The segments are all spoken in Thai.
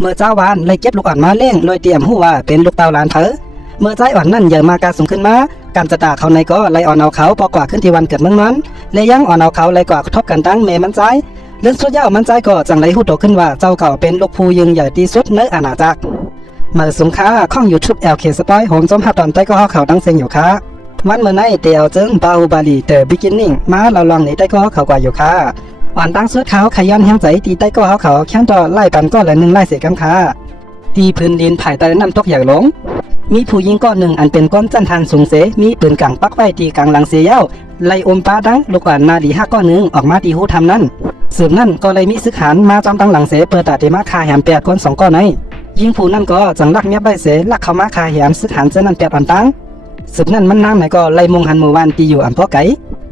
เมื่อเจ้าวานเลยเก็บลูกอ่อนมาเล่งลอยเตรียมหู้ว่าเป็นลูกเต่าหลานเถอเมื่อใจอ่อนนั่นใหญ่มากาสูงขึ้นมาการจะด่าเขาในก็ไล่อ่อนเอาเขาปอกว่าขึ้นที่วันเกิดเมืองนั้นเลยยังอ่อนเอาเขาไล่กว่าทบกันตั้งเมมันใจเรื่องสุดยอดมันใจก็จังไรหู้โตขึ้นว่าเจ้าเก่าเป็นลูกผู้ยิงใหญ่ที่สุดในอาณาจักรเมื่อสงค้าข้องยูทูบLKสปอยโหมจมหับตอนใต้ก็เขาดังเสียงอยู่ค่ะวันเมื่อไหนเตียวจึงบาฮูบาลีเตอร์บิกินนิ่งมาเราลองในใต้ก็เขากว่าอยู่ค่ะอ่อนตั้งสุดเขาขยันแห้งใจตีใต้ก็เขาแข้งต่อไล่กันก็เลยหนึ่งไล่เสียกันค่ะตีพื้นดินภายใต้น้ำตกอย่างหลงมีผู้หญิงก้อนหนึ่งอันเป็นก้อนจันทานสูงเสมีปืนกังปักไว้ตีกลางหลังเสียเย้าไล่อมป้าดังลูกอ่านนาดี5ก้อนหนึ่งออกมาตีหูทำนั่นสืบนั่นก็เลยมีซึกหันมาจอมตั้งหลังเสเปิดตาเตมาคาแหม8ก้อน2ก้อนในยิงผู้นั่นก็จังลักเมียบใบเสลักเข้ามาคาแหมซึกหันเจนั่น8อันตั้งสืบนั่นมันนางไหนก็ไล่มงหันหมู่บ้านตีอยู่อำเภอไก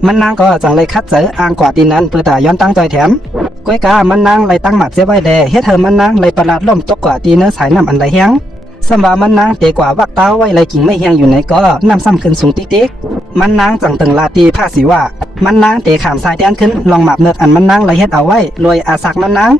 ่มันนางก็จังเลยคัดเจออ่างกว่าตีนั้นเปิดตาย้อนตั้งใจแถมก้อยกามันนางไล่ตั้งหมัดเสียไว้แดเฮ็ดเธอมันนางไล่ประหลาดล่มตกกว่าตีเนื้อสายน้ำอันใดแห้งสำว่ามันนางเตะกว่าวักเต้าไว้ไล่กิ่งไม่แห้งอยู่ไหนก็น้ำซ้ำขึ้นสูงติ๊กๆมันนางจังตึงลาตีผ้าสีว่ามันนางเตะขามสายแดนขึ้นลองหมับเนื้ออันมันนางไล่เฮ็ดเอาไว้รวยอาศักมันนา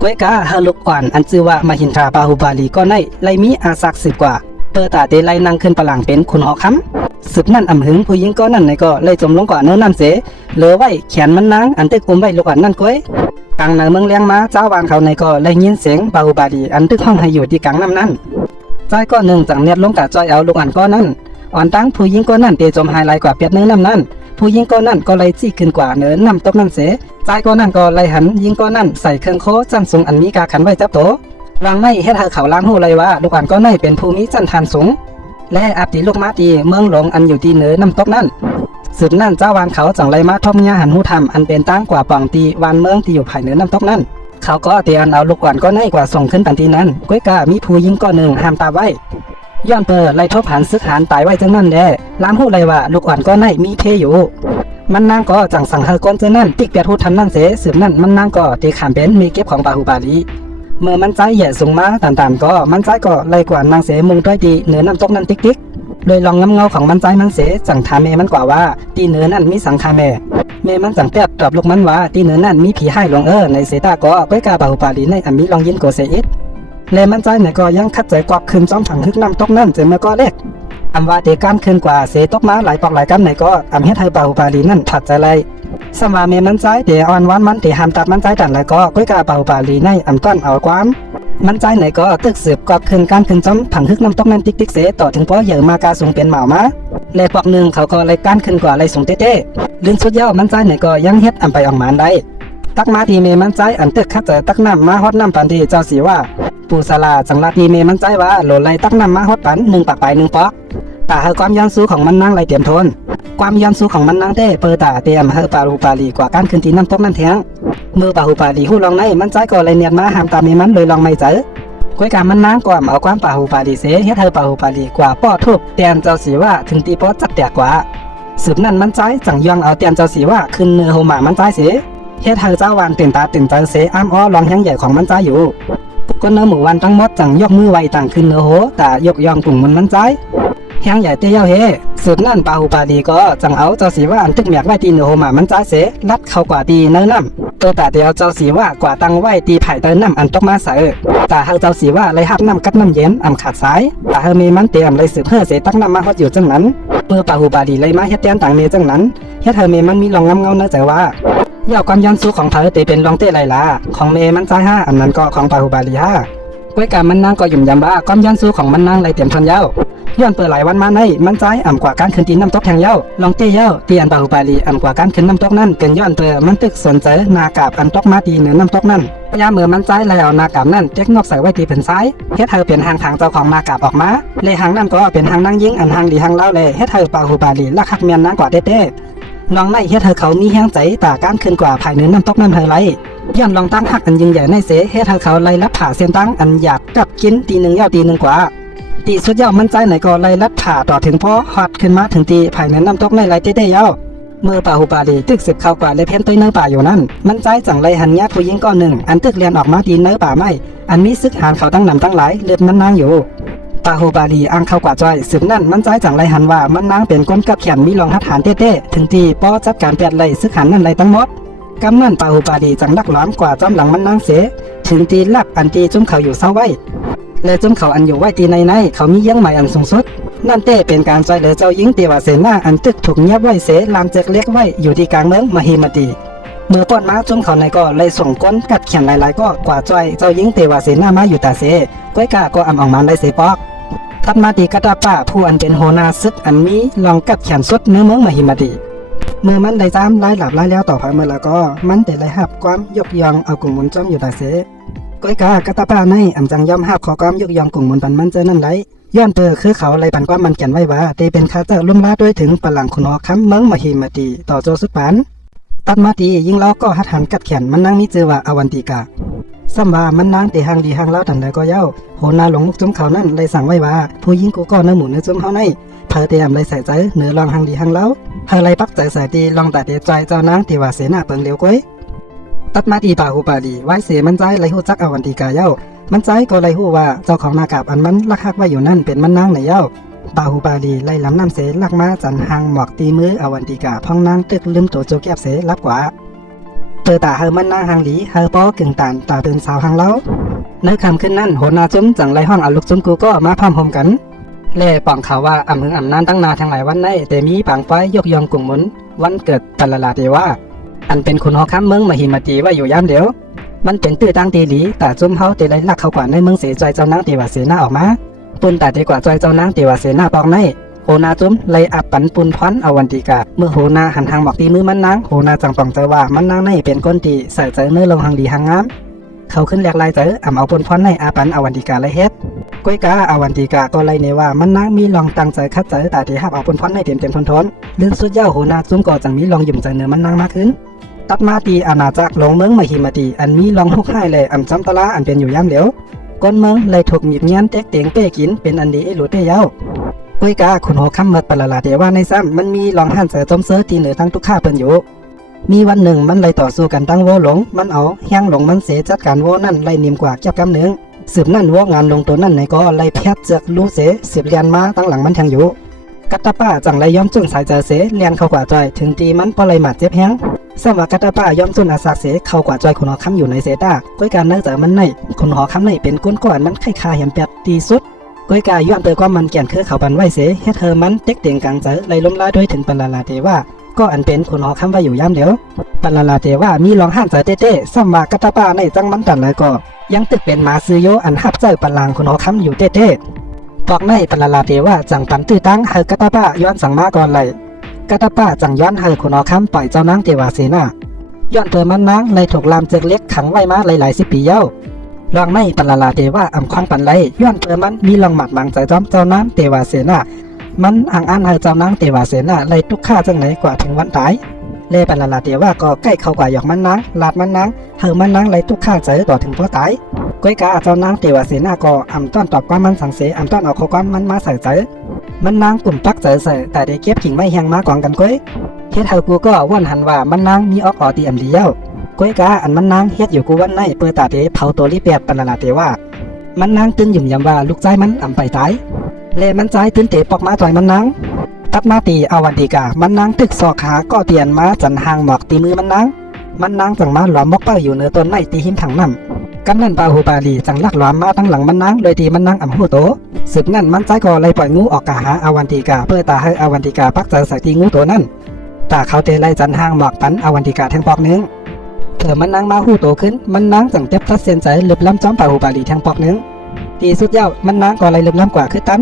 งก้อยกาเฮลุกอ่อนอันชื่อว่ามาหินทราบาฮูบาลีก็ในไล่มีอาศัก10กว่าเปิดตาเตไล่นางขึ้นปะหลังเป็นคุณหอคำสืบนั่นอำหึงผู้หญิงก็นั่นไหนก็ไล่จมลงกว่าเนื้อนั่นเสเหลือไว้แขนมันนางอันตึกอุ้มไว้ลูกอ่อนนั่นก้อยกลางในเมืองเลี้ยงม้าเจ้าวานเขาในก็เลยยินเสียงบาฮูบาลีอันตึกห้องให้อยู่ที่กลางน้ำนั้นใจก็หนึ่งจังเน็ตลงกะจอยเอาลูกอ่อนก็นั่นอ่อนตั้งผู้หญิงก็นั่นเตจมหายไหลกว่าเปียดเนื้อน้ำนั้นผู้หญิงก็นั่นก็เลยจี้ขึ้นกว่าเนื้อน้ำตกนั่นเสใจก็นั่นก็เลยหันยิงก็นั่นใส่เครื่องโคจันสูงอันมีกาขันไว้จับโตวางไม่เฮ็ดให้เขาล้างหูเลยว่าลูกอ่อนก็นั่นเป็นภูมิจันทานสูงและอับตีลูกม้าตีเมืองหลงอันอยู่ที่เหนือน้ำตกนั่นสืบนั่นเจ้าวานเขาจังไรมาทบเมียหันหูทำอันเป็นตั้งกว่าป่องตีวานเมืองที่อยู่ภายเหนือน้ำตกนั่นเขาก็เตียนเอาลูกอ่อนก็ในกว่าส่งขึ้นปันทีนั้นก้อยกามีผู้ยิงก็หนึ่งห้ามตาไว้ย้อนเปิดไล่ทบหันซึกหันตายไว้จังนั่นแด่ล้างหูเลยว่าลูกอ่อนก็ในมีเพอยู่มันนางก็จังสั่งเฮก้นเจนั่นติ๊กเปียดหูทำนั่นเสสืบนั่นมันนางก็ตีขามเป็นมีเก็บของบาฮูบาลีเมื่อมันใจใหญ่สูงมาตามๆก็มันใจก็ไล่กว่านางเสมุงด้วยตีเหนือน้ำตกนั่นติ๊กโดยลองเงาของมันใจมันเสจังถามเมมันกว่าว่าตีเหนือนั่นมีสังคาเมมันจังแป๊บตอบลูกมันว่าตีเหนือนั่นมีผีให้หลวงในเสตาก็ก้อยกาบาฮูบาลีในอันมีลองยินโกเซอิดและมันใจไหนก็ยังคัดใจกวักขึ้นจอมถังฮึกน้ำตกนั่นเจอเมื่อก็เล็กอำว่าเตการขึ้นกว่าเสตกมาหลายปอกหลายกำไหนก็อำเฮ็ดให้บาฮูบาลีนั่นถัดใจไรสมาเมมันใจเตอ่อนวานมันเตหามตัดมันใจดันแล้วก็ก้อยกาบาฮูบาลีในอำต้นเอาความมันใจไหนก็ตึกสืบกวักขึ้นการขึ้นจอมถังฮึกน้ำตกนั่นติ๊กเสต่อถึงเพราะเหยื่อมากาสูงเป็นเหมามาและปอกหนึ่งเขาก็ไล่การขึ้นกว่าไล่สูงเต้เรื่องสุดยอดมันใจไหนก็ยังเฮ็ดอำไปออกมาได้ตักมาทีเมมันใจอันตึกคัดเจอตักน้ำมาฮอดน้ำปันที่เจ้าสีว่าปูสลาจังลาทีเมมันใจว่าโหลไล่ตักน้ำมาฮอดปัน1ปากไป1ปอกตาเฮความย้อนสู้ของมันนั่งไล่เตรียมทนความย้อนสู้ของมันนั่งเต้เปิดตาเตรียมเฮปารูปาลีกว่าการขึ้นที่น้ำตกนั่นแท้งมือปารูปาลีหู้ลองในมันใจก็เลยเนียนมาหามตาเมมันเลยลองไม่เจอก้อยการมันนั่งกว่าเอาความปารูปาลีเสเฮ็ดเฮปารูปาลีกว่าป้อทุบเตียนเจ้าสีว่าถึงตีป้อจับแตกกว่าสืบนั่นมันใจจังยองเอาเตียนเจ้าสีว่าขึ้นเนื้อโหมามันใจเสเฮ็ดให้เจ้าวานตื่นตาตื่นใจเสอ้ำอ้อลองแห้งใหญ่ของมันใจอยู่ก็เนื้อหมู่วันทั้งหมดจังยกมือไว้ต่างขึ้นเนื้อโหแต่ยกยองกลุ่มมันใจแห้งใหญ่เตี้ยเฮสืบนั่นปาฮูปาดีก็จังเอาเจ้าสีว่าอันตึกแมกไว้ตีเนื้อโหมามันใจเสลัดเข้ากว่าตีเนื้อน้ำตัวแต่เดียวเจ้าสีว่ากว่าตั้งไว้ตีไผ่เตินน้ำอันตกมาใส่แต่เฮาเจ้าสีว่าเลยหับน้ำกัดน้ำเย็นอำขาดสายแต่เฮามีมันเตรียมเลยสืบเพื่อเสตักน้ำมาฮอดอยู่จังนั้นเมื่อปาฮูปาดีเลยมาเฮ็ดเตียนต่างเมจังนั้นเฮ็ดเฮามีมันมีลองเงาเนื้อใจว่าย่อความย้อนสู้ของเธอเตเป็นรองเต้ไรล่ะของเมมันใจ5อันนั้นก็ของปาฮูบาลี5ก้อยการมันนางก็ยุ่มยำบ้าความย้อนสู้ของมันนางไรเตรียมทันเย้าย้อนเปิดหลายวันมาในมันใจอ่ำกว่าการขึ้นตีน้ำตกแทงเย้าลองเต้เย้าตีอันปาฮูบาลีอ่ำกว่าการขึ้นน้ำตกนั่นเป็นย้อนเปิดมันตึกสนใจนากาบอันตกมาตีเหนือน้ำตกนั่นยามเมื่อมันใจแล้วเอานากาบนั่นเจ๊กนกใส่ไว้ตีเป็นซ้ายเฮ็ดเธอเปลี่ยนหางทางเจ้าของนากาบออกมาเลยหางนั่นก็เป็นหางนั่งยิงอันหางดีหางเล่าเลยเฮ็ดเธอปาฮูบาลีลักหักเมียนนางกว่าเต้ลองไล่เฮ็ดเธอเขามีแห้งใจตาก้านขึ้นกว่าภายเหนือน้ำตกนั่นเธอไรย้อนลองตั้งหักอันยิ่งใหญ่ในเสเฮ็ดเธอเขาไล่ลับผ่าเส้นตั้งอันอยากกับกินตีหนึ่งยาวตีหนึ่งกว่าตีสุดยอดมันใจไหนก็ไล่ลับผ่าต่อถึงพอฮอดขึ้นมาถึงตีภายเหนือน้ำตกในไรเต้ยาวเมื่อปาฮูปาลีตึกสืบเข้ากว่าเลยเพ้นตัวเนื้อป่าอยู่นั่นมันใจจังไรหันญาผู้หญิงก้อนหนึ่งอันตึกเรียนออกมาตีเนื้อป่าไม่อันมีซึกหานเขาตั้งนำตั้งหลายเลือดมันนางอยู่ปาฮูบาลีอ้างเข้ากว่าจ้อยสืบนั่นมันใจจังไรหันว่ามันนางเป็นก้นกับแขนมีรองทัดฐานเต้ถึงตีป้อจัดการแปดไหลซึกหันนั่นไหลตั้งหมด กำนั่นปาหูปาดีจังลักหล้อมกว่าจอมหลังมันนางเสถึงตีลับอันตีจุ้มเขาอยู่เศร้าไว้และจุ้มเขาอันอยู่ไว้ตีในเขามีเยี่ยงใหม่อันสูงสุดนั่นเต้เป็นการช่วยเหลือเจ้าหญิงเทวเสนาอันตึกถูกเงียบไว้เสลามเจกเล็กไว้อยู่ที่กลางเมืองมหิมตีเมื่อป้อนมาจุ้มเขาในก็เลยส่งก้นกัดเขียนหลายๆก็กว่าจ้อยเจ้าหญิงเทวเสนามาอยู่ตาเสก้อยกาก็อำออกมาได้เสปอกทัดมาตีกัตตาป้าผู้อันเป็นโหนาซึกอันมีลองกัดเขียนสุดเนื้อเมืองมหิมตีเมื่อมันได้จ้ำไล่หลับไล่แล้วต่อไปเมื่อแล้วก็มันได้ไล่หับความยกยองเอากลุ่มมุนจ้อมอยู่ตาเสก้อยกากตาป้าในอำจังย่อมหับขอความยกยองกลุ่มมุนปันมันเจอนั่นไรย้อนเปอคือเขาไล่ปันความมันเขียนไว้ว่าเตเป็นข้าเจ้าลุ่มล้าด้วยถึงปลังคุณหอคำเมืองมหิมตีต่อโจสุดปันตัดมาตียิงเล้าก็หัดหันกัดเขียนมันนั่งมีจือว่าอวันติกาซ้ำว่ามันนางตีหางดีหางเล้าทันใดก็เย้าโหนาหลงมุกจุ้มเขานั่นเลยสั่งไว้ว่าผู้ยิงกูก็เนื้อหมูเนื้อจุ้มเขาในเพอเตรียมเลยใส่ใจเนื้อลองหางดีหางเล้าเพอเลยปักใจใส่ตีลองแต่เตใจเจ้านางตีว่าเสนาเปิงเหลียวก้อยตัดมาตีป่าหูป่าดีไว้เสมันใจเลยหูจักอวันติกาเย้ามันใจก็เลยหูว่าเจ้าของนากาบอันมันลักฮักไว้อยู่นั่นเป็นมันนางในเย้าป่าหูป่าดีไล่ลำน้ำเสลักมาจันหางหมอกตีมืออวันติกาพ้องนางตึกลืมตัวโจแก็บเสรับกว่าเปิดตาเฮมันนางหางหลีเฮป้อกึ่งตานตาตื่นสาวหางเล้าในคำขึ้นนั่นโหนาจุ้มจังไรห้องเอาลูกจุ้มกูก็มาพร้อมพมกันเล่ปองข่าวว่าอำมึงอำนานตั้งนาทั้งหลายวันในแต่มีปางไฟยกยองกุ่งหมุนวันเกิดตะละลาเทว่าอันเป็นคุณหอค้ำเมืองมหิมตีว่าอยู่ย่ำเดียวมันเป็นตื้อตั้งตีหลีแต่จุ้มเฮาเตไรลักเขากว่าในเมืองเสจอยเจ้านางเทวเสนาออกมาปุ่นแต่เตกว่าจอยเจ้านางเทวเสนาปองในโหนาจุ้มเลยอับปันปุนพรอวันติกาเมื่อโหนาหันทางหมอกตีมือมันนางโหนาจังปองเจอว่ามันนางในเป็นก้นตีใส่ใจเนื้อลงหางดีหางงามเขาขึ้นแหลกลายเจอเอาปุนพรในอาปันอวันติกาเลยเฮ็ดก้อยกาอวันติกาก็เลยเนว่ามันนางมีลองตั้งใจคัดใจแต่ที่หับเอาปุนพรในเต็มทนลื่นสุดเย้าโหนาจุ้มก็จังมีลองหยุ่มใจเนื้อมันนางมากขึ้นตัดมาตีอาณาจักรหลงเมืองมหิมตีอันมีลองทุกให้เลยอำจำตะลาอันเป็นอยู่ย่ำเดียวก้นเมืองเลยถูกมีดเงี้ยนเต็กเตียงเป้กินเป็นอันดีหลุดได้เย้าก้อยกาขุนหัวคำเมิดปลาลาเทว่าในซ้ำมันมีลองหันเสือจมเสือตีเหนือทั้งทุกข้าเปิ้นอยู่มีวันหนึ่งมันเลยต่อสู้กันตั้งโวหลงมันเอาแห้งหลงมันเสียจัดการโวนั่นไล่นิ่มกว่าเก็บกำเนื้อสืบนั่นโวงานลงตัวนั่นในก็ไล่แพทเจือกรู้เสสืบเรียนมาตั้งหลังมันแทงอยู่กัตตาป้าจังไล่ย้อมจุนสายเจอเสเลียนเข้ากว่าจอยถึงตีมันพอไล่หมัดเจ็บแห้งสำหรับกัตตาป้าย้อมจุนอาศักเสเข้ากว่าจอยขุนหอคำอยู่ในเสต้าก้อยการเนื้อเจอมันในขุนหอคำในเป็นก้นก้อนมันไข่คาเห็นแปดตีสุดก้อยกาย้อนเตอความมันแก่นคือเขาปันไหวเสเฮ็ดเธอมันเต็กเตียงกลางเจอไล่ล้มล้าด้วยถึงปลาลาเทว่าก็อันเป็นขุนหอคำไว้อยู่ย่ำเดียวปลาลาเทว่ามีลองห้านเจอเต้ๆสำหรับกัตตาป้าในจังมันตันเลยก็ยังตึกเป็นหมาซื้อโยอันหับเจอปลางขุนหอคำอยู่เต้ๆบอกในปลาลาเทว่าจังปันตื้อตั้งเฮอกัตตาป้าย้อนสั่งมาก่อนเลยกัตตาป้าจังย้อนเฮอขุนหอคำปล่อยเจ้านางเทวาเสนาย้อนเธอมันนางเลยถูกลามเจือกเล็กขังไว้มาหลายๆ10 ปีเย้าลองในปลาลาเทว่าอำควังปันไลย้อนเธอมันมีลองหมัดบางใจจอมเจ้านางเทวาเสนามันอ่างอันเฮอเจ้านางเทวาเสนาเลยทุกข้าจังไหนกว่าถึงวันตายเล่ปลาลาเทว่าก็ใกล้เข้ากว่าหยอกมันนางลาดมันนางเฮอมันนางเลยทุกข้าใจต่อถึงพอตายก้อยกาเจ้านางเทวาเสนาก็อำต้อนตอบความมันสังเสอำต้อนเอาข้อความมันมาใส่ใจมันนางกลุ่มปักใจใส่แต่ได้เก็บกิ่งไม้แห้งมากองกันก้อยเฮ็ดเฮากูก็ว่นหันว่ามันนางมีออกออตีอำดีเย้าก้อยกาอันมันนางเฮ็ดอยู่กูวันในเปิดตาเตเผาตัวรีแปดปลาลาเทว่ามันนางตื่นยุ่มยำว่าลูกใจมันอำไปตายเล่มันใจตื่นเตะปอกมาต่อยมันนางตัดมาตีอวันติกามันนางตึกศอกขาก็เตียนมาจันหางหมอกตีมือมันนางจังมาหลอมมกเป้าอยู่เหนือต้นไม้ตีหินถังน้ำกันนั่นปาหูปาลีจังลักหลอมมาตั้งหลังมันนางโดยตีมันนางอำหูโตสืบนั่นมันใจก็เลยปล่อยงูออกกาหาอวันติกาเพื่อตาให้อวันติกาปักเจอใส่ตีงูตัวนั่นตาเขาเตะไล่จันหางหมอกปันอวันติกาแทงปอกนึงเธอมันนางมาหูโตขึ้นมันนางจังเจ็บทัดเสียนใจลึกล้ำจ้อมปาหูปาลีแทงปอกนึงตีสุดเย้ามันนางก็เลยลึกล้ำกว่าขึ้นตัน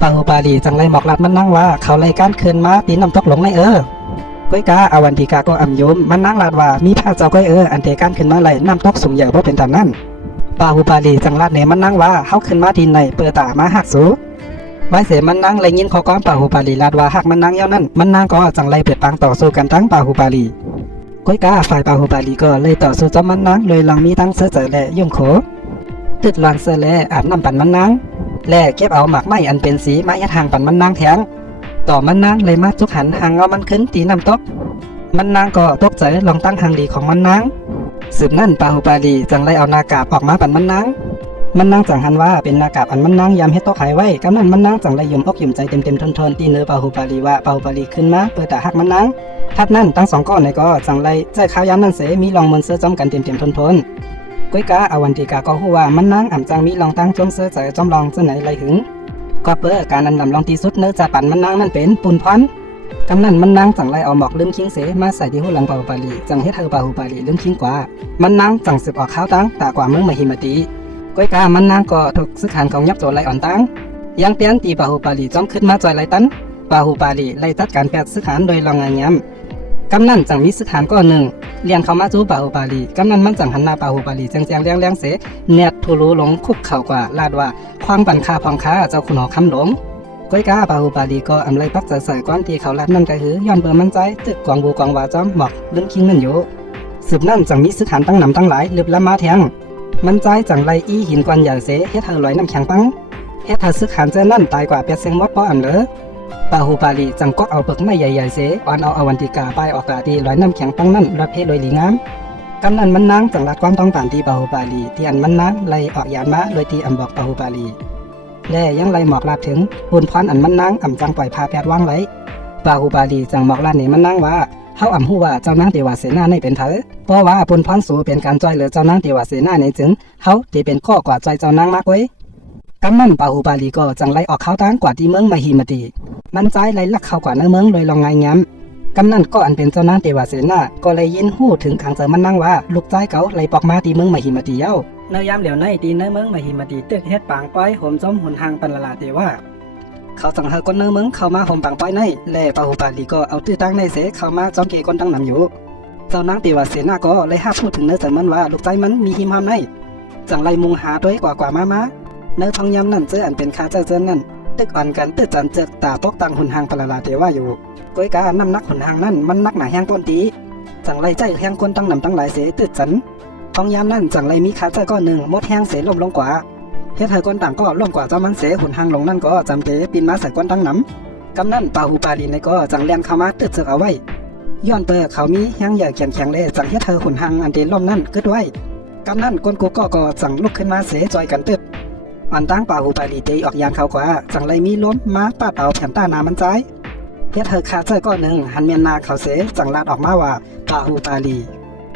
ปาหูปาลีจังไล่หมอกลัดมันนางว่าเขาไล่การคืนมาตีน้ำตกหลงในก้อยกาอวันติกาก็อ่ำยุมมันนางลาดว่ามีพระเจ้าก้อยอันเตการขึ้นมาไล่น้ำตกสูงใหญ่เพราะเป็นตามนั้นปาหูปาลีจังลาดเนี่ยมันนางว่าเขาขึ้นมาทีในเปิดตามาหักสูไว้เสียมันนางไล่ยินข้อก้อนปาหูปาลีลาดว่าหักมันนางเย้านั้นมันนางก็จังไล่เปิดปางต่อสู้กันทั้งปาหูปาลีก้อยกาฝ่ายปาหูปาลีก็เลยต่อสู้จอมมันนางเลยลองมีทั้งเสือเจอและยุ่งโขตึดลานเสือและอาบน้ำปั่นมันนางและเก็บเอาหมากไม้อันเป็นสีไม้ยัดห่างปั่นมันนางแทงต่อมันนางเลยมาจุกหันห่างเอามันขึ้นตีน้ำตกมันนางก็ตกใจลองตั้งหางดีของมันนางสืบนั่นปาหูปาลีจังไล่เอานากาบออกมาปั่นมันนาง มันนางจังหันว่าเป็นนากาบอันมันนางยำเฮ็ดตอกหายไว้กำนั้นมันนางจังเลยยุ่มอกยุ่มใจเต็มทนตีเนื้อปาหูปาลีว่าปาหูปาลีขึ้นมาเปิดตาหักมันนางทัดนั้นตั้งสองก้อนในก็จังเลยใจข้าวยามนั่นเสมีลองมันเสื้อจอมกันเต็มทนก้อยกาอวันติกาก็ฮู้ว่ามันนางอ่ำจังมีลองตั้งจมเสื้อใจจอมลองจังไหนเลยหึงก็เปิดการนั้นลำลองที่สุดเนื้อจะปั่นมันนางนั่นเป็นปุ่นพรกำนั้นมันนางจังไรเอาหมอกลืมคิงเสมาใส่ที่หูหลังปาหูปาลีจังเฮ็ดเธอปาหูปาลีลืมคิงกว่ามันนางจังสืบออกข้าวตั้งตากว่าเมืองมหิมตีก้อยกามันนางก็ถูกสึกหันของยับโจไลอ่อนตั้งยังเตียนตีปาหูปาลีจ้องขึ้นมาจอยไลตันปาหูปาลีไล่จัดการแปดสึกหันโดยลองงานย้ำกำนั้นจังมีสึกหันก็หนึ่งเลียนเข้ามาจู้ปาหูปาลีกำนั้นมันจังหันหน้าปาหูปาลีจังเลี้ยงเสเนียดทุรูหลงคุกเข่ากว่าลาดว่าควางปันคาพองค้าเจ้าขุนหอคำหลงก้อยกาปาหูปาลีก็อำไลปักใจใส่ก้อนที่เขาลัดนั่นก็คือย้อนเบอร์มันใจตึกกวางบูกวางวาจอมหมอกลืมคิงนั่นอยู่สืบนั่นจังมีสึกหันตั้งนำตั้งหลายลึบละมาแทงมันใจจังไรอีหินกวนใหญ่เสเฮ็ดเธอลอยน้ำแข็งปังเฮ็ดเธอซึกหันเจอนั่นตายกว่าเปียเสียงมดป้ออันเหลอปาหูปาลีจังกอกเอาเปลือกไม้ใหญ่ๆเสอ่อนเอาอวันติกาไปออกกาตีลอยน้ำแข็งปังนั่นรับเพลอยหลีงามกำนั้นมันนางจังรัดความต้องการที่ปาหูปาลีที่อันมันนางไล่ออกยานมาโดยที่อำบอกปาหูปาลีและยังไล่หมอกลาดถึงบุญพรอันมันนางอำจังปล่อยพาแพทย์ว่างไว้ปาหูปาลีจังหมอกลาดนี่มันนางว่าเฮาอำฮู้ว่าเจ้านางเทวาเสนาในเป็นเถอเพราะว่าปุนพรสูเป็นการจ้อยเหลือเจ้านางเทวาเสนาในจึงเฮาที่เป็นข้อกว่าใจเจ้านางมากไว้กำนั้นปาหูปาลีก็จังไล่ออกข้าวตั้งกว่าที่เมืองมหิมตีมันใจไล่ลักเข้ากว่าในเมืองโดยลองไงย้ำกำนั้นก็อันเป็นเจ้านางเทวาเสนาก็เลยยินฮู้ถึงขังเจอมันนางว่าลูกใจเก่าไล่ปอกมาที่เมืองมหิมตีเย้าเนยามเหลียวในตีในเมืองมหิมตีตึกเฮ็ดปางป้อยโหมจมหุนหางปันละลาเตว่าเขาสั่งเฮอคนเนื้อเมืองเข้ามาห่มปังป้อยในและปาหูปาลีก็เอาตื้อตั้งในเสเข้ามาจอมเกคนตั้งนำอยู่เจ้านางเทวาเสนาก็เลยห้าพูดถึงเนื้อแต่มันว่าลูกใจมันมีหิมห้ามในจังไรมุงหาด้วยกว่ามาเนื้อทองยำนั่นเจออันเป็นคาเจอนั่นตึกอ่อนกันตึกจันเจอตาปกตังหุนหางปลาลาเทว่าอยู่ก้อยกาน้ำนักหุนหางนั่นมันนักหนาแห้งก้นตีจังไรใจแห้งก้นตั้งนำตั้งหลายเสตึกจันทองยำนั่นจังไรมีคาเจอก้อนหนึ่งมดแห้งเสลมลงกว่าเฮ็ดให้ก้นต่างก็ล่วงกว่าเจ้ามันเสหุนหางลงนั่นก็จำเตปีนมาใส่ก้นตั้งน้ำกำนั่นปาหูปาลีในก็จังเลียนเข้ามาตึกเจอเอาไว้ย้อนเปิดเขามีแห้งใหญ่แข็งเลยจังเฮ็ดเธอหุนหางอันเดล่มนั่นกึดไว้กำนั่นก้นกูก็จังลุกขึ้นมาเสจอยกันตึกอันตั้งปาหูปาลีตีออกยานเขากว่าจังไรมีล้มมาปาดเอาแผ่นตานามันใจเฮ็ดเธอคาเจอก้อนหนึ่งหันเมียนนาเขาเสจังลาดออกมาว่าปาหูปาลี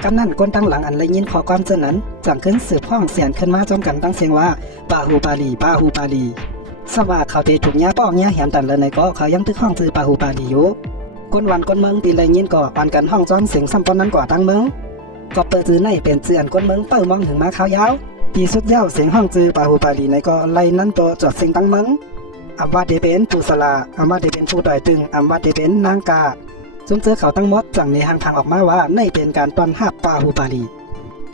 กำนั่นก้นตั้งหลังอันเลยยินขอความเจนั้นจังขึ้นสืบห้องเสียนขึ้นมาจมกันตั้งเสียงว่าปาหูปาลีปาหูปาลีสว่าเขาเตถูกแย่ป้องแย่แหมตันเลยในก็เขายังตึกห้องซื้อปาหูปาลีอยู่ก้นวันก้นเมืองตีเลยยินก็ปันกันห้องจอมเสียงซ้ำปนนั้นกว่าตั้งเมืองก็เปิดจื้อในเป็นเจือนก้นเมืองเป้ามองถึงมาขาวยาวตีสุดเย้าเสียงห้องจื้อปาหูปาลีในก็ไล่นั้นตัวจอดเสียงตั้งเมืองอำว่าเดเป็นผู้สลาอำว่าเดเป็นผู้ต่อยตึงอำว่าเดเป็นนางกาซุ่มเจอเขาตั้งมดจังในทางออกมาว่าในเป็นการต้อนรับปาหูปาลี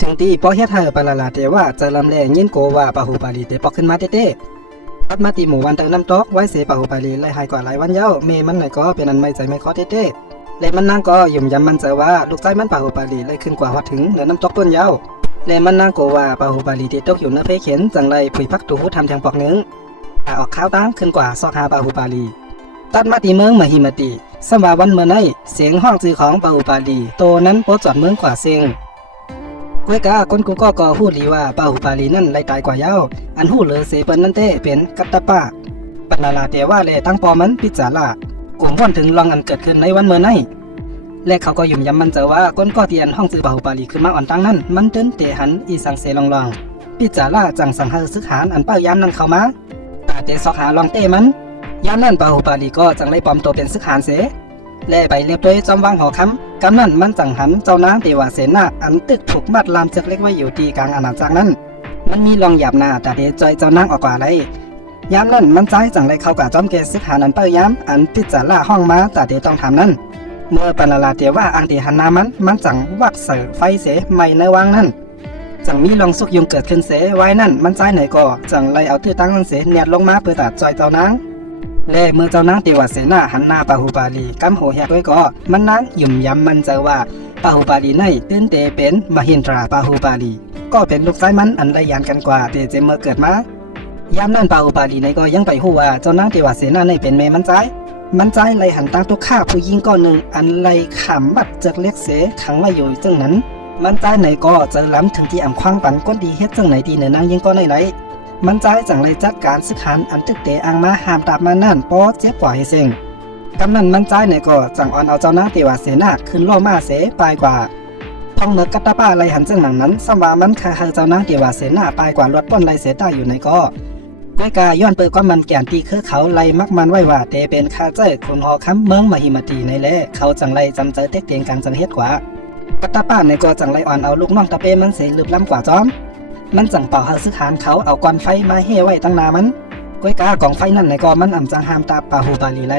ถึงตีพอเฮ็ดให้ปาลาลาเตว่าจะลำแรงยินโกว่าปาหูปาลีเตปอกขึ้นมาเต้พัดมาตีหมู่วันเติมน้ำตกไว้เสปาหูปาลีไล่หายกว่าหลายวันเย้าเมมันไหนก็เป็นอันไม่ใจไม่คอเต้เลยมันนั่งก็ยุ่มยำมันเจอว่าลูกใจมันปาหูปาลีเลยขึ้นกว่าฮอดถึงเหนือน้ำตกต้นเย้าเลยมันนั่งโกว่าปาหูปาลีที่ตกอยู่เนื้อเพเข็นจังไรผุยพักตูหูทำแทงปอกนึงออกข้าวตั้งขึ้นกว่าซอกหาปาหูปาลีตัดมาตีเมืองมหิมติสมว่าวันเมื่อในเสียงห้องจือของปาหูปาลีโตนั้นโปจอดเมืองกว่าเสียงก้อยกาคนกูก็พูดลีว่าปาหูปาลีนั่นไล่ตายกว่าเย้าอันหูเหลือเสเปิ้นนั่นเต้เป็นกัตตะป้าปนาลาเตว่าเลยตั้งปอมันพิจาระกลุ่มว่อนถึงลองอันเกิดขึ้นในวันเมื่อในและเขาก็ยุ่มยำมันเจอว่าก้นก็เตียนห้องจือปาหูปาลีขึ้นมาอ่อนตั้งนั้นมันตื้นเตหันอีสังเสลองพิจาระจังสังเฮซึกหานอันเป้ายามนั้นเข้ามาแต่เตซอกหาลองเต้มันยามนั้นปาหูปาลีก็จังไล่ปลอมตัวเป็นซึกหานเสและไปเรียบด้วยจอมวางหอคำกำนั้นมันจังหันเจ้านางเทวาเสนาอันตึกถูกมัดลามจึกเล็กไว้อยู่ที่กลางอาณาจักรนั้นมันมีลองหยาบหน้าแต่เดจอยเจ้านางออกกว่าเลยยามนั้นมันใจจังไล่เข้ากับจอมเกซึกหานันเป้ายามอันพิจาระห้องมาแต่เดต้องทำนั้นเมื่อปนาลาเตว่าอังตีหันนามันจังวักเสือไฟเสไม่ในวังนั้นจังมีลองสุกยุงเกิดขึ้นเสไว้นั่นมันใจไหนก็จังไล่เอาตื้อตั้งนั้นเสเนียดลงมาเพื่อตัดจอยเจ้านางและเมื่อเจ้านางเทวาเสนาหันหน้าปาหูปาลีกำโหแหกไว้ก็มันนางยุ่มยำมันเจอว่าปาหูปาลีในตื้นเตเป็นมหินทราปาหูปาลีก็เป็นลูกชายมันอันไรยานกันกว่าเตเจเมื่อเกิดมายามนั้นปาหูปาลีในก็ยังไปหูว่าเจ้านางเทวาเสนาในเป็นเมมันใจไล่หันตั้งตัวฆ่าผู้หญิงก้อนหนึ่งอันไล่ขำบัดจากเล็กเสขังไว้อยู่จึงนั้นมันใจไหนก็เจอล้ำถึงที่อ่ำคว้างปันก้นดีเฮ็ดจังไหนดีเนื้อนางยิงก็ไหน มันใจจังไรจัดการซึกหันอันตึกเตอังมาห้ามตามมานั่นป้อเจ็บกว่าให้เซ็งกำนันมันใจในก็จังอ่อนเอาเจ้านางเตวาเสนาขึ้นล่อมาเสปลายกว่าท้องเมือกัตตาป้าไรหันจึงหนังนั้นสว่ามันคาเฮเจ้านางเตวาเสนาปลายกว่ารถป้นไรเสได้อยู่ในก็ก้อยกาย้อนเปิดก้อนมันแก่นตีคือเขาไล่มักมันไว้ว่าเตเป็นคาเจ้คนหอค้ำเมืองมหิมตีในแลเขาจังไรจำเจอเต็กเตียงกลางจังเฮ็ดกว่ากัตตาป้าในก็จังไรอ่อนเอาลูกน้องตะเปมันเสลืบล้ำกว่าจอมมันจังเป่าเฮาซึกหานเขาเอาก้อนไฟมาเฮไว้ตั้งนามันก้อยกากองไฟนั่นในก็มันอ่ำจังหามตาปาหูบาลีไล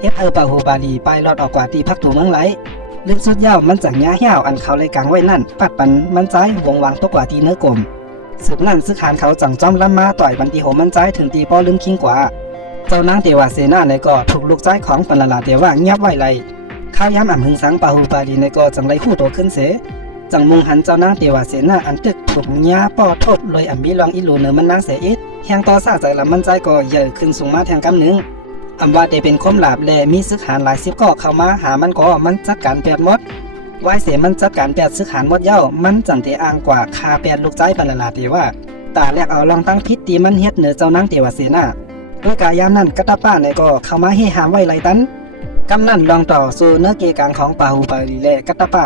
เฮ็ดปาหูบาลีไปรอดออกกว่าตีพักถูเมืองไหลลึกสุดยาวมันจังยาเหี่ยวอันเขาเลยกางไว้นั่นปัดปันมันใจวงวางตกกว่าตีเนื้อกลมสืบนั่นซึกหานเขาจังจอมล้ำมาต่อยบันตีโหมันใจถึงตีป้อลืมคิงกว่าเจ้านางเทวาเสนาในก็ถูกลูกใจของปันละลาเทว่าเงียบไว้ไลข้าวยามอ่ำหึงสังปาหูบาลีในก็จังไรหู้โตขึ้นเสจังมุงหันเจ้านางเทวาเสนาอันตึกถูกญาป้อโทษลอยอ่ำมีลองอิลูเนอมันนางเสอิดแหงต่อซาใจละมันใจก็เยอะขึ้นสูงมาแทงกำหนึ่งอำว่าเดเป็นคมหลาบแลมีซึกหานหลายสิบก็เข้ามาหามันก็มันจัดการแปดมดไว้เสียมันจัดการแปดซึกหานมดเย้ามันจังเตอ้างกว่าคาแปดลูกใจปันละลาเทว่าตาแลกเอาลองตั้งพิษตีมันเฮ็ดเหนือเจ้านางเทวาเสนาด้วยกายามนั้นกัตตาป้าในก็เข้ามาให้หามไว้ไรตันกำนั่นลองต่อสู่เนื้อเกกางของปาหูปาลีและกัตตาป้า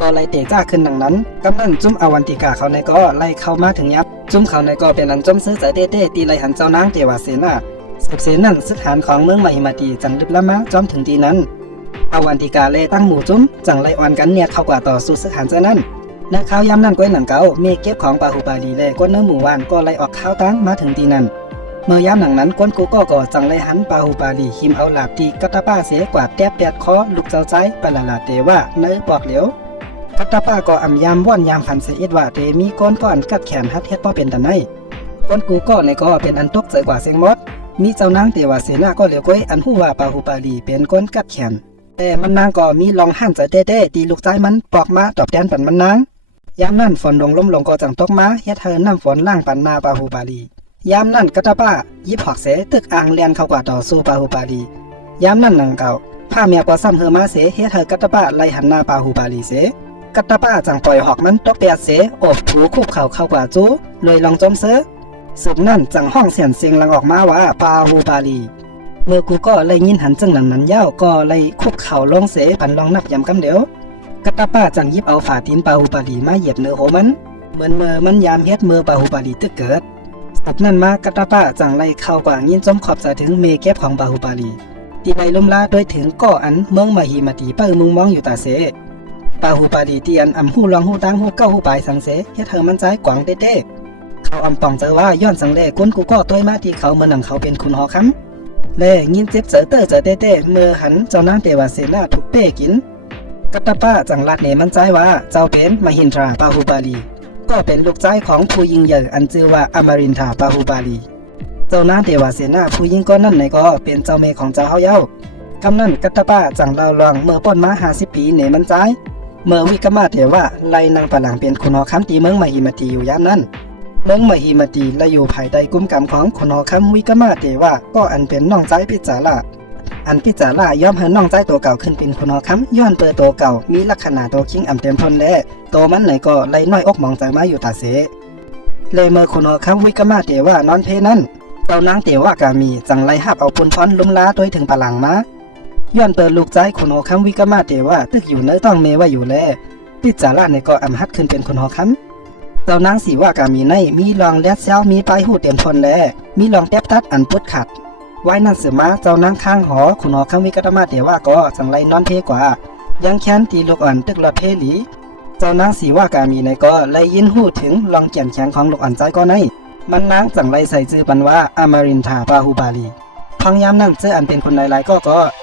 ก็ไล่เตะจ้าขึ้นดังนั้นกำนั่นจุ้มอวันติกาเขาในก็ไล่เข้ามาถึงยับจุ้มเขาในก็เป็นอันจมซื้อใจเต้ตีไล่หันเจ้านางเทวาเสนาสืบเสนั่นซึกหานของเมืองมหิมาตีจังลึกละมาจอมถึงตีนั้นอวันติกาเลยตั้งหมู่จุ้มจังไล่อ่อนกันเนี่ยเข้ากว่าต่อสู่ซึกหานเจ้านั้นในข้าวยามนั้นก้อยหนังเก่าเมเก็บของปาหูปาลีและก้นเนื้อหมู่วานก็ไล่ออกข้าวตั้งมาถึงตีนั้นเมื่อยามหนังนั้นก้นกูก็จังไล่หันปาหูปาลีหิมเอาหลาบตีกัตตาป้าเสียกว่าแตบแปดคอลูกเจ้าใจปะละลาเตว่าเนื้อปอกเหลียวกัตตาป้าก็อ่ำยามว่อนยามฝันเสียว่าเตมีก้อนกัดแขนฮัดเฮ็ดป้อเป็นตะไนก้นกูก็ในก็เป็นอันตกใจกว่าเสียงมดมีเจ้านางเตวาเสนาก็เหลียวก้อยอันหู้ว่าปาหูปาลีเป็นก้นกัดแขนแต่มันนางก็มีลองหันใจเต้ตีลูกใจมันปอกมาตอบแทนปันมันนางยามนั่นฝนล้มลงก็จังตกมาเฮ็ดเธอน้ำฝนล่างปันนาปาหูปาลียามนั่นกัตตาป้ายิบหอกเสตึกอ่างเลียนเข้ากว่าต่อสู้ปาหูปาลียามนั่นหนังเก่าผ้าเมียก็ซ้ำเฮอมาเสเฮ็ดเธอกัตตาป้าไล่หันหน้าปาหูปาลีเสกัตตาป้าจังปล่อยหอกมันตกเปียดเสอบถูคุบเข่าเข้ากว่าจูเลยลองจมเสสืบนั่นจังห้องเสียนเสียงลังออกมาว่าปาหูปาลีเมื่อกูก็ไล่ยินหันจังหลังนั้นยาวก็ไล่คุบเข่าลงเสปันลองนับยำกำเดียวกัตตาป้าจังยิบเอาฝ่าตีนปาหูปาลีมาเหยียบเนื้อโหมันเหมือนมันยามเฮ็ดมือปาหูปาลีตึกเกิดสับนั่นมากัตตาป้าจังไล่เข้ากว่ายินจมขอบใจถึงเมเก็บของปาหูปาลีตีไล่ล้มลาโดยถึงก่ออันเมืองมหิมาตีเปิ้มุงมองอยู่ตาเสปาหูปาลีตีอันอำหูลองหูตั้งหูเก้าหูปลายสังเสเฮ็ดเธอมันใจกวางเต้เขาอำป่องเจอว่าย้อนสังเลก้นกูก็ต้วยมาที่เขาเมื่อหนังเขาเป็นคุณหอค้ำและยินเจ็บเจอเต้เมื่อหันเจ้านางเทวาเสนาถูกเป้กินกัตตาป้าจังลัดเนมันใจว่าเจ้าเป็นมหินทราปาหูปาลีก็เป็นลูกชายของผู้ยิ่งใหญ่อันชื่อว่าอมรินทราปาหูปาลีเจ้านางเทวาเสนาผู้ยิ่งก้อนนั่นไหนก็เป็นเจ้าเมของเจ้าเฮาเย้ากำนั่นกัตตาป้าจังเล่าลองเมื่อป้นมา50 ปีเนมันใจเมื่อวิกมาเทว่าไล่นางปะหลังเป็นคุณหอค้ำตีเมืองมหิมตีอยู่ยามนั้นเมืองมหิมตีและอยู่ภายใต้กุมกำของคุณหอค้ำวิกมาเทว่าก็อันเป็นน้องใจพิจาราอันพิจาราย่อมเหินน้องใจตัวเก่าขึ้นเป็นคุณหอค้ำย้อนเปิดตัวเก่ามีลักษณะตัวคิงอ่ำเต็มทนและตัวมันไหนก็ไล่น้อยอกมองใจมาอยู่ตาเสเลยเมื่อคุณหอค้ำวิกมาเทว่านอนเพนั้นเจ้านางเทว่ากามีจังไล่หับเอาปุนพรลุ่มล้าโดยถึงปะหลังมาย้อนเปิดลูกใจคุณหอค้ำวิกมาเทว่าตึกอยู่เนื้อต้องเมว่าอยู่แลพิจาราในก็อ่ำฮัดขึ้นเป็นคุณหอค้ำเจ้านางสีว่ากามีในมีรองแลดเซลมีปลายหูเต็มทนแลมีรองแทบตัดอันปุดขัดไว้นั่นเสือมาเจ้านางข้างหอคุณหอค้ำวิกมาเทว่าก็จังไรนอนเพกว่ายังแค้นตีลูกอ่อนตึกหลอดเพลีเจ้านางสีว่ากามีในก็ไล่ยินหูถึงลองเกี่ยนแข็งของลูกอ่อนใจก็ในมันนางจังไรใส่จื่อปันว่าอมรินทราปาหูปาลีทองยามนั่นเจออันเป็นคนหลายๆก็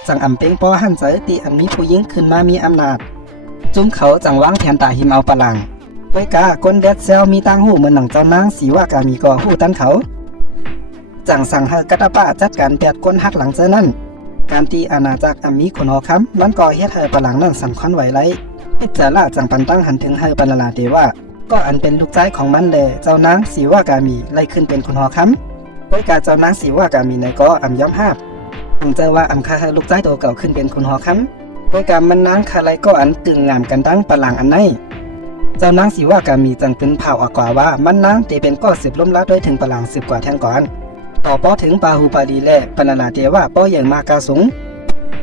จังอ่ำเป้งป้อหั่นใจตีอันมีผู้หญิงขึ้นมามีอำนาจจุ้มเขาจังวางแผนตาหิมเอาปะหลังไว้กาก้นแดดเซลมีตั้งหูเหมือนหนังเจ้านางสีว่ากามีก็หูตันเขาจังสั่งให้กัตตาป้าจัดการแปดก้นหักหลังเจอนั่นการตีอาณาจักรอัมมีคนหอค้ำมันก็เฮ็ดให้ปะหลังนั่นสำคัญไหวไรพิจาราจังปันตั้งหันถึงให้ปะละลาเตว่าก็อันเป็นลูกชายของมันแลเจ้านางสีว่ากามีไล่ขึ้นเป็นคนหอค้ำไว้กาเจ้านางสีว่ากามีในก็อ่ำย้อมหาบอังเจอว่าอ่ำคาให้ลูกชายตัวเก่าขึ้นเป็นคนหอค้ำไว้กามันนางคาไรก็อันตึงงามกันตั้งปะหลังอันไหน เจ้านางสีว่ากามีจังเป็นเผ่าอากว่าว่ามันนางตีเป็นก็สืบล้มละด้วยถึงประหลังสืบกว่าแทงก่อนต่อป้อถึงปาหูปาลีและปนาลาเตว่าป้ออย่างมากาสูง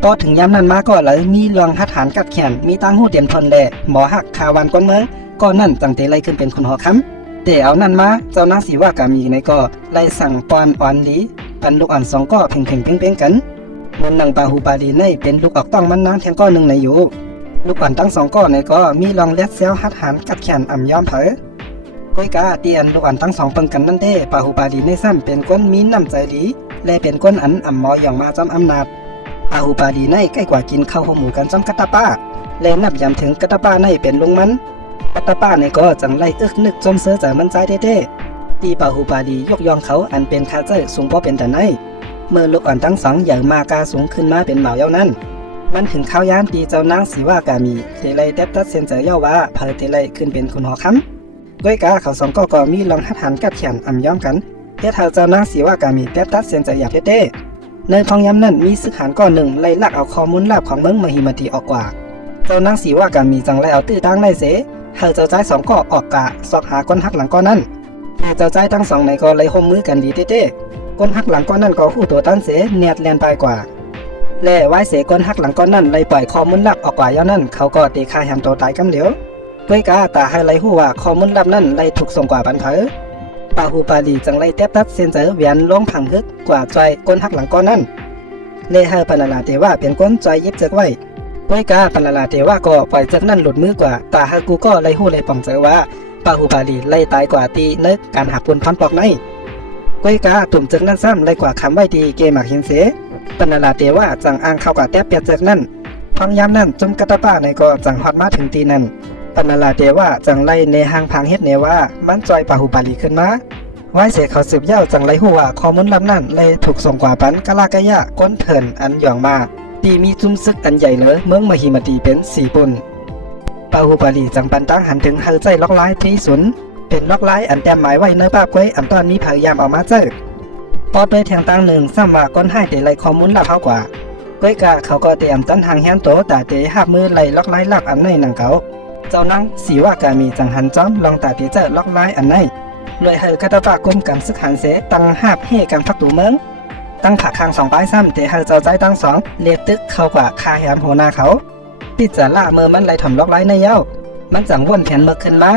ป้อถึงย้ำนั้นมาก็เลยมีรองหัดหานกัดแขนมีตั้งหูเตรียมทนแหละหมอหักคาวันก้นเมืองก็นั่นจังเตไลขึ้นเป็นคนหอค้ำแต่เอานั่นมาเจ้านางสีว่ากามีในก็ไล่สั่งปอนอ่อนลีปันลูกอ่อนสองก็เพ่งเป้งกันบนนางปาหูปาลีในเป็นลูกออกต้องมันนางแทงก้อนหนึ่งในอยู่ลูกอ่อนทั้งสองก้อนในก็มีรองเล็ดเซลหัดหานกัดแขนอ่ำย้อมเผยก้อยกาเตียนลูกอ่อนทั้งสองเปิงกันนั่นเด้ปาหูปาลีในซ้ำเป็นก้นมีน้ำใจหลีและเป็นก้นอันอ่ำหมออย่างมาจำอำนาจปาหูปาลีในใกล้กว่ากินข้าวหัวหมูกันจำกัตตาป้าและนับยำถึงกัตตาป้าในเป็นลุงมันกัตตาป้าในก็จังไล่อึกนึกจมเสือใจมันใจเด้ตีปาหูปาลียกย่องเขาอันเป็นคาเจอสูงพอเป็นแต่ในเมื่อลูกอ่อนทั้งสองใหญ่มากาสูงขึ้นมาเป็นเหมาเย้านั้นมันถึงข้าวยามตีเจ้านางสีว่ากามีเทไลเต็บตัดเซนเจอเย้าว่าเพอเทไลขึ้นเป็นคุณหอค้ำก้อยกาเขาสองก็มีลองหัดหันกัดแขนอ่ำย้อมกันเฮ็ดให้เจ้านางสีว่ากามีเต็บตัดเซนเจออยากเด้ในพองย้ำนั้นมีซึกหานก้อนหนึ่งไล่ลักเอาข้อมูลลับของเมืองมหิมติออกกว่าเจ้านางสีว่ากามีจังไล่เอาตื้อตั้งในเสให้เจ้าใจสองก็ออกกะสอกหาก้นหักหลังก้อนนั้นแต่เจ้าใจทั้งสองในก็ไล่ห่มมือกันดีเด้ก้นหักหลังก้อนนั้นก็หู้ตัวตั้นเสเนียดแลนไปกว่าและไว้เสก้นหักหลังก้อนนั้นไล่ปล่อยข้อมูลลับออกกว่าเย้านั้นเขาก็ตีคายแฮมตัวตายกำเหลียวก้อยกาตาให้ไล่หู้ว่าข้อมูลลับนั้นไล่ถูกส่งกว่าปันเผอปาหูปาลีจังไล่เต็บตัดเซนเจอเวียนลงผังฮึกกว่าใจก้นหักหลังก้อนนั้นเลให้ปนาลาเทว่าเป็นก้นใจยิบเจกไว้ก้อยกาปนาลาเทว่าก็ปล่อยเจกนั้นหลุดมือกว่าตาให้กูก็ไล่หู้ไล่ป่องเจอว่าปาหูปาลีไล่ตายกว่าตีนึกการหักปุนพันปอกในก้อยกาตุ่มเจกนั้นซ้ำไล่กว่าคำไว้ดีเกมักหินเสปนาลาเทว่าจังอ้างเข้ากับแทบเปียเจกนั้นพังย้ำนั้นจมกัตป้าในก็จังฮอดมาถึงตีนั้นปนาลาเทว่าจังไล่ในหางพังเฮ็ดเนว่ามันจอยปาหูปาลีขึ้นมาไว้เสียเขาสืบเย้าจังไรหัวข้อมูลลำนั้นเลยถูกส่งกว่าปันกะลากะยะก้นเถินอันหย่องมาตีมีจุ้มซึกอันใหญ่เลยเมืองมหิมตีเป็นสี่ปุ่นปาหูปาลีจังปันตั้งหันถึงเฮอใจล็อกไล่ที่ศูนย์เป็นล็อกไล่อันแต้มหมายไว้เนื้อป้าก้วยอันตอนนี้พยายามเอามาเจอปอดด้วยแทงตั้งหนึ่งซ้ำว่าก้นให้เตะไล่ข้อมูลลับเท่ากว่าก้วยกาเขาก็เตรียมตั้นทางแฮมโตแต่เตะหับมือไล่ล็อกไล่ลับอันในหนังเก่าเจ้านั่งสีว่ากามีจังหันจ้อมลองตาเตะเจอล็อกไล่อันในโดยให้กัตปากมกันซึกหันเสตั้งหาบเฮกันพักตูเมืองตั้งผักคางสองปลายซ้ำแต่ให้เจ้าใจตั้งสองเลียตึกเข้ากว่าคาแหมโหนาเขาปิดจะล่าเมื่อมันไล่ถมล็อกไล่ในเย้ามันจังว่นแขนเมื่อขึ้นมา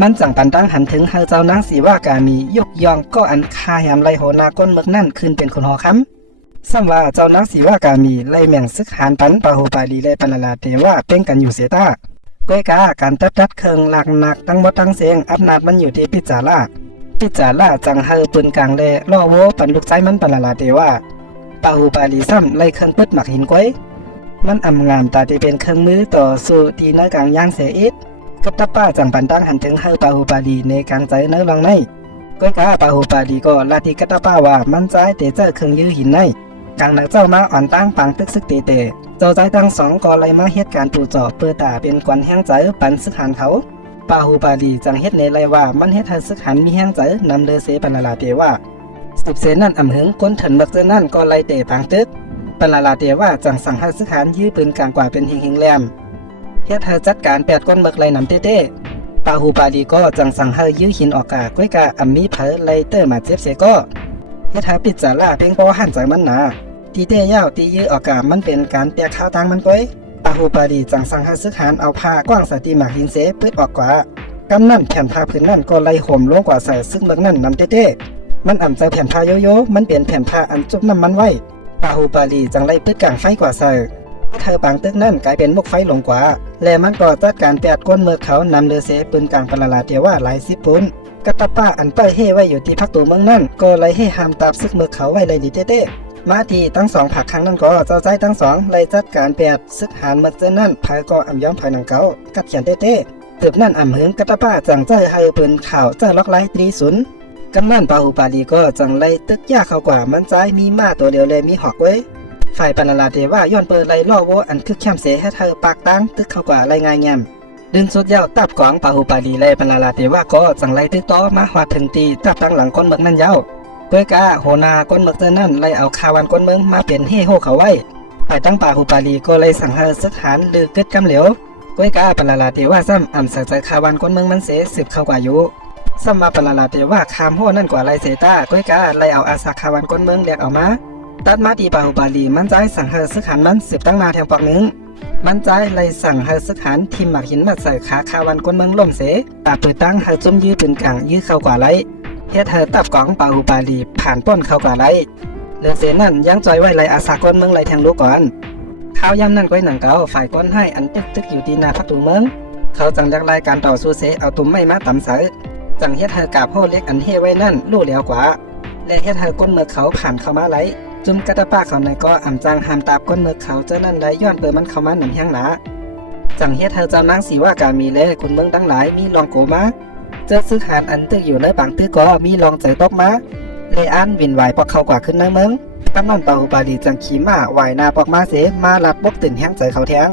มันจังปันตั้งหันถึงให้เจ้านางสีว่ากามียกยองก็อันคาแหมไล่โหนาก้นเมื่อนั่นขึ้นเป็นคนหอค้ำซ้ำว่าเจ้านางสีว่ากามีไล่แม่งซึกหันปันปาหูปาลีไล่ปนาลาเตว่าเป็นกันอยู่เสียตาก้อยกาการตัดเคิงหลักหนักตั้งหมดตั้งเสียงอำนาจมันอยู่ที่ปิจาร่าพิจาร่าจังเฮอปืนกลางแลล่อโวปันลูกใจมันปนาลาเตว่าปาหูปาลีซ้ำไล่เครื่องปึดหมักหินก้อยมันอำงามตาที่เป็นเครื่องมือต่อสู้ตีเนื้อกลางย่างเสียอิดกับตาป้าจังปันตั้งหันถึงเฮอปาหูปาลีในการใจเนื้อลังในก้อยกาปาหูปาลีก็ลาติกัตตาป้าว่ามันใจเตเจอเครื่องยื้อหินในกลางนักเจ้ามาอ่อนตั้งปังตึกซึกเตเตเจ้าใจตั้งสองก็ไล่มาเหตุการณ์ตูจ่อเปิดตาเป็นกวนแห้งใจปันซึกหันเขาปาหูปาลีจังเฮ็ดในไรว่ามันเฮ็ดให้ซึกหันมีแห้งใจนำเดเสปนาลาเตว่าสืบเสนั่นอำหึงก้นเถินบักเจนั่นก็ไล่เตะพังตึกปนาลาเตว่าจังสั่งให้ซึกหันยื้อปืนกลางกว่าเป็นหิงแหลมเฮ็ดให้จัดการแปดก้นบักไล่นำเต้ปาหูปาลีก็จังสั่งให้ยื้อหินออกกาก้อยกาอำมีเผอไล่เตอมาเจ็บเสก็เฮ็ดให้ปิดจาร่าเพ่งพอหันใจมันหนาตีเต้ยาวตียื้อออกกามันเป็นการแปะข้าวตังมันก้อยปาหูปาลีจังสั่งให้ซึกหันเอาผ้ากว้างสติหมากหินเสปืดออกกว่ากำนั่นแผ่นผ้าพื้นนั่นก็ไล่ห่มลงกว่าใส่ซึ่งเมืองนั่นนำเต้มันอ่ำใจแผ่นผ้าโยมันเป็นแผ่นผ้าอันจุบน้ำมันไว้ปาหูปาลีจังไล่ปืดกลางไฟกว่าใส่เธอปางตึกนั่นกลายเป็นมุกไฟลงกว่าและมันก็จัดการแปดก้นเมื่อเขานำเรือเสปืนกลางปนาลาเตว่าหลายสิบปุนกัตตาป้าอันป้ายเฮ่ไว้อยู่ที่พักตัวเมืองนั่นก็ไล่ให้ห้ามตาบซึกเมื่อเขาไว้เลยดีเต้มาทีทั้งสองผักครั้งนั้นก็เจ้าใจทั้งสองไล่จัดการแปดซึกหานเมื่อเจนั่นภายก็อ่ำย้อมภายหนังเก่ากัดเขียนเต้ตึบนั่นอ่ำเหิงกัตตาป้าจังเจอให้ปืนข่าวเจอล็อกไล่ตรีศูนย์กำนั่นปาหูปาลีก็จังไล่ตึกยากเข้ากว่ามันใจมีมาตัวเดียวเลยมีหอกไว้ฝ่ายปนาลาเทว่าย้อนเปิดไล่ล่อโวอันคึกเข้มเสให้เธอปากตั้งตึกเข้ากว่าไล่ง่ายแง่มดึงสุดยาวตับกองปาหูปาลีไล่ปนาลาเทว่าก็จังไล่ตึกต่อมาหวาดถึงตีตับตั้งหลังก้นเมืองนั่นยาวเพื่อกาโหนาก้นเมืองเจนั่นไล่เอาคาวันก้นเมืองมาเปลี่ยนเฮ่โฮเขาไว้ฝ่ายตั้งปาหูปาลีก็เลยสั่งให้ซึกหานลือกึดกำเหลว ก้อยกาปลาลาเตว่าซ้ำอ่ำสักใจคาวันก้นเมืองมันเสสืบเข้ากว่าอยู่ซ้ำมาปลาลาเตว่าคามโหนั่นกว่าไรเสตาก้อยกาไล่เอาอาสาคาวันก้นเมืองเรียกเอามาตัดมาตีปาหุบาลีมันใจสั่งเฮอซึกหันมันสืบตั้งนาแทงปอกหนึ่งมันใจไล่สั่งเฮอซึกหันทีมหมักหินมาใส่ขาคาวันก้นเมืองล่มเสตาเปิดตั้งเฮอจุ่มยื้อปืนกลางยื้อเข้ากว่าไรเฮ็ดเฮอตับกองปาหุบาลีผ่านป้นเข้ากว่าไรเลือเสนั่นยังจอยไว้ไล่อาสาก้นเมืองไล่แทงลูกก่อนข้าวยำนั่นก้อยหนังเก่าฝ่ายก้นให้อันตึกอยู่ที่นาพักตูเมืองเขาจังยักรายการต่อสู้เสเอาตุ่มไม่มาต่ำเสจังเฮ็ดเฮอกาบโหเล็กอันเฮไว้นั่นลู่แล้วกว่าและเฮ็ดเฮอก้นเมืองเขาผ่านเข้ามาไหลจุ่มกระตาป้าเขาในก็อ่ำจังหามตาบก้นเมืองเขาเจ้านั่นไหลย้อนเปิดมันเข้ามาหนึ่งแห้งหนาจังเฮ็ดเฮอเจ้านางสีว่ากามีเล่คุณเมืองทั้งหลายมีลองโกมาเจอซื้อหานอันตึกอยู่ในบางตึกก็มีลองใจตกมาเลอันวินไหวปอกเขากว่าขึ้นในเมืองกำนันปาหุบาลีจังขี่ม้าไหวนาปอกมาเสมาลัดบกตื่นแห้งใจเขาแทง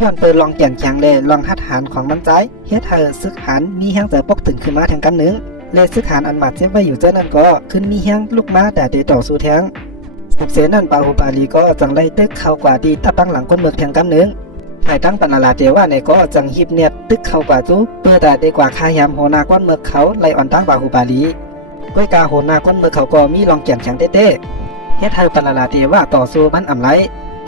ย้อนเปิดลองแก่นแข็งเลยลองทัดหานของมันใจเฮ็ดเฮอซึกหันมีแห้งใจปกตื่นขึ้นมาแทงกันหนึ่งเลซึกหันอันหมัดเจ็บไว้อยู่เจ้านั่นก็ขึ้นมีแห้งลูกม้าแต่เดต่อสู้แทงสุบเสนั่นปาหุบาลีก็จังไล่ตึกเข้ากว่าดีตับตั้งหลังก้นเมืองแทงกันหนึ่งภายตั้งปนาลาเทว่าในก็จังฮิบเนียดตึกเข้ากว่าจูเพื่อแต่ดีกว่าคายามโหนาก้นเมืองเขาไล่อ่อนตั้งปาหุบาลีก้อยกาโหนาก้นเมืองเขาก็มีลองแก่นแข็งเต้เฮ็ดให้ปนาลาเทว่าต่อสู้มันอ่ำไร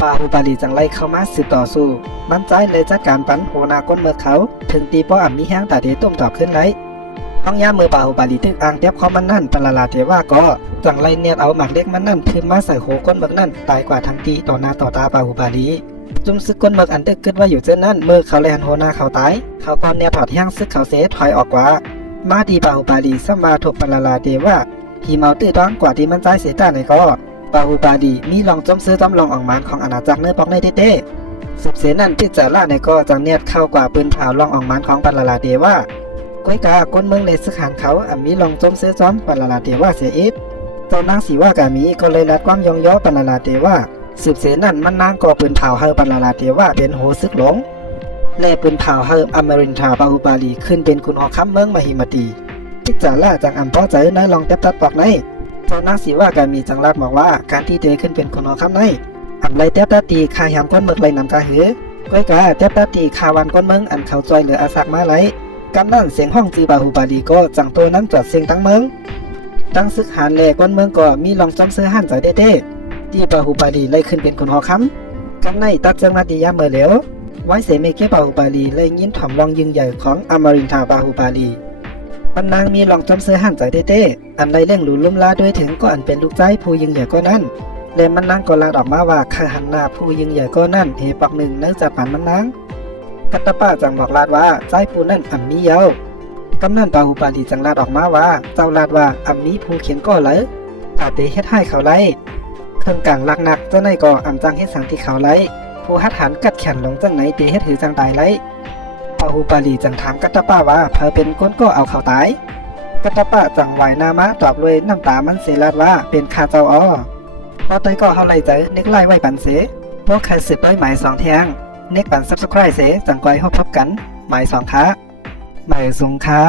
ปาหุบาลีจังไล่เข้ามาสืบต่อสู้มันใจเลยจัดการปันโหนาก้นเมืองเขาถึงตีป้ออ่ำมีแห้งแต่เดต้มต่อขึ้นไรต้องย่ามือปาหุบาลีตึกอ่างเทียบข้อมันนั่นปนาลาเทว่าก็จังไล่เนียดเอาหมากเล็กมันนั่นขึ้นมาใส่โหก้นเมืองนั่นตายกว่าทั้งตีต่อหน้าต่อตาปาหุบาลีจุ่มซึกก้นเมืองอันตึกขึ้นว่าอยู่เจ้านั่นเมื่อเขาแลนโหนาเขาตายเขาก็เนียถอดแห้งซึกเขาเสถอยออกกว่ามาดีปาหุบาลีสมาถกปนาลาเทว่าฮีเมาตื้อต้องกว่าที่มันใจเสียตาในก็ปาหุบาลีมีลองจมซื้อจอมลองออกมานของอาณาจักรเนื้อปอกในเต้สุบเสนั่นพิจาระในก็จังเนียดเข้ากว่าปืนเผาลองออกมานของปนาลาเทว่าก้อยกาก้นเมืองเลซึกหันเขามีลองจมซื้อจอมปนาลาเทว่าเสียอิดเจ้านางสีว่ากามีก็เลยรัดความยองย่อปนาลาเทว่าสืบเสนั่นมันนางก่อปืนเผาเฮอปนาลาเทว่าเป็นโหซึกหลงและปืนเผาเฮออเมรินทาปาหุบาลีขึ้นเป็นคุณออกคำเมืองมหิมตีพิจาระจังอำพ่อใจในลองแทบตัดปอกในเจ้านางสีว่ากามีจังรัดบอกว่าการที่เตขึ้นเป็นคุณออกคำในอำไรแทบตัดตีคายามก้นเมืองไรนำกาหือก้อยกาแทบตัดตีคาวันก้นเมืองอันเขาจอยเหลืออาศักมาไหลกำนั่นเสียงห้องจีปาหุบาลีก็จังตัวนั้นจอดเสียงตั้งเมืองตั้งซึกหานแหลกก้นเมืองก็มีลองจอมซื้อหันใจเต้ที่ปาหุบาลีไล่ขึ้นเป็นคนหอคำกันในตัดจังนาติยาเมื่อเหลวไว้เสเมเกปาหุบาลีเลยยินถ่อมลองยิงใหญ่ของอมรินทาปาหุบาลีปันนางมีลองจอมซื้อหันใจเต้อันไล่เล่งหลุลุ่มลาด้วยถึงก็อันเป็นลูกใจผู้ยิงใหญ่ก็นั่นและมันนางก็ลาดออกมาว่าข้าหันหน้าผู้ยิงใหญ่ก็นั่นเหปอกหนึ่งเนื่องจากปันมันนางกัตตาป้าจังบอกลาดว่าใจผู้นั่นอ่ำมีเยาวกำนันปาหุบาลีจังลาดออกมาว่าเจ้าลาดว่าอ่ำมีผู้เขียนก็เลยถ้าเตเฮ็ดให้เขาไล่เครื่องกลางลักหนักเจ้าในก่ออ่ำจังเฮ็ดสังที่เขาไล่ผู้ฮัดหันกัดแขนลงจังไหนเตเฮ็ดถือจังตายไล่ปาหุบาลีจังถามกัตตาป้าว่าเพอเป็นก้นก็เอาเขาตายกัตตาป้าจังไหวหน้ามาตอบเลยน้ำตามันเสลาดว่าเป็นข้าเจ้าอ้อพอเตยก็เขาไล่ใจเน็กไล่ไว้ปันเสพวกใครสืบด้วยหมายสองแทงเน็กปัน subscribe เสจังไกวพบกันหมายสองค้าหมายสงค้า